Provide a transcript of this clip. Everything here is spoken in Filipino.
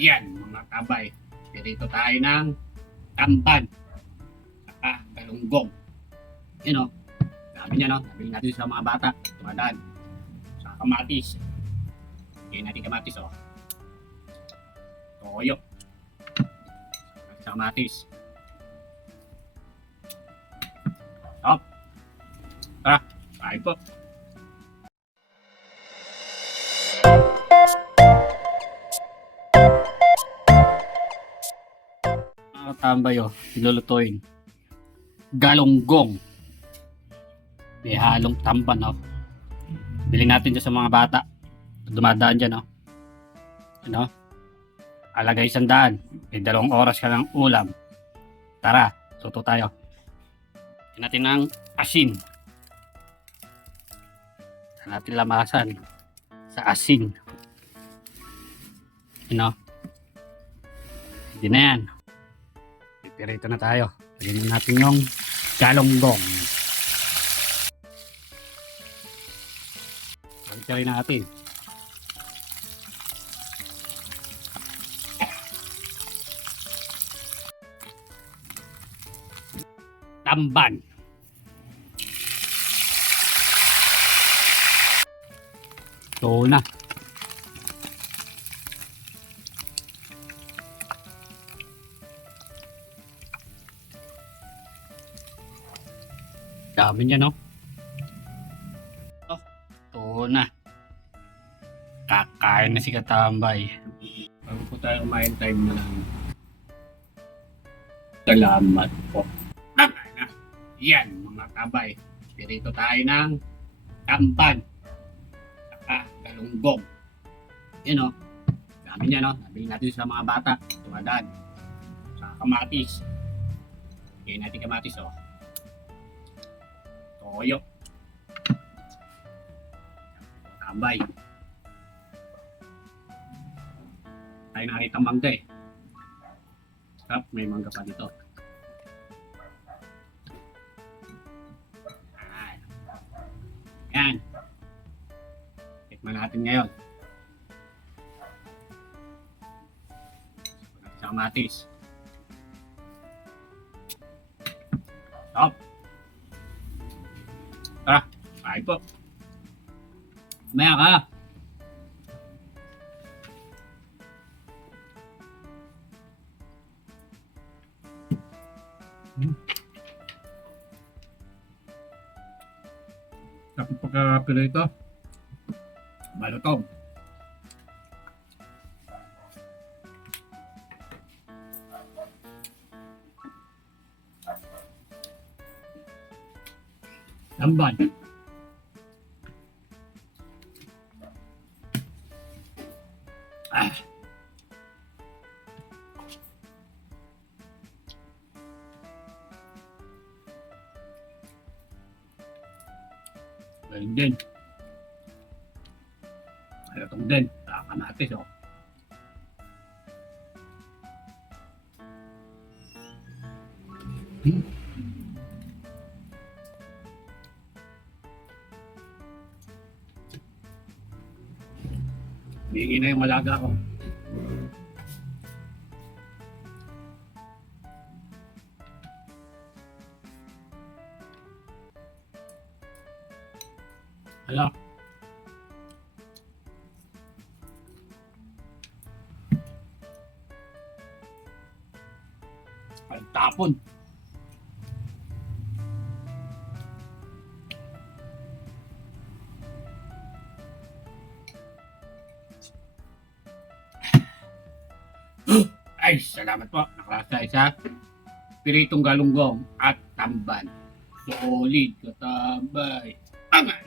Yan mga kabay. Dito tayo ng tamban. Saka galunggong. Yan o. Dami niya no. Nabili natin sa mga bata. Tumadaan. Sa kamatis. Yan natin kamatis o. Toyo. Sa kamatis. Stop. Kain po. Tambay o, ilulutuin. Galunggong. May halong tamban o. Bili natin dyan sa mga bata. Dumadaan dyan o. Ano? Alagay 100. May 2 oras ka ng ulam. Tara, luto tayo. Tignan natin ng asin. Tignan natin lamasan sa asin. Ano? Hindi na yan. Pirito na tayo. Lagyan natin yung galunggong. Pagkari natin. Tamban. Ito na. Dami niya, no? Oh, ito na. Kakain na si Katambay. Bago po tayo kumain, time na lang. Salamat po. Kakain na. Yan, mga kabay. Dito tayo ng tamban. Saka galunggong. Yan, no? Dami niya, no? Nabili natin sa mga bata. Tumadaan. Sa kamatis. Yan natin kamatis, oh. Toyo. Tambay. Tayo nakita mangga eh. Sarap, may mangga pa dito. Yan. Tikman natin ngayon. Sa kamatis. Stop. Kain po. Maya ka. Tapos pagkakapilo ito, balotong. Tamban. Galing din. Ayotong din. Kamatis oh. Bigyan na yung malaga ko. Hala. Ay, tapon. Ay, salamat po. Nakalasa isa. Piritong galunggong at tamban. Solid, Katambay. Angat!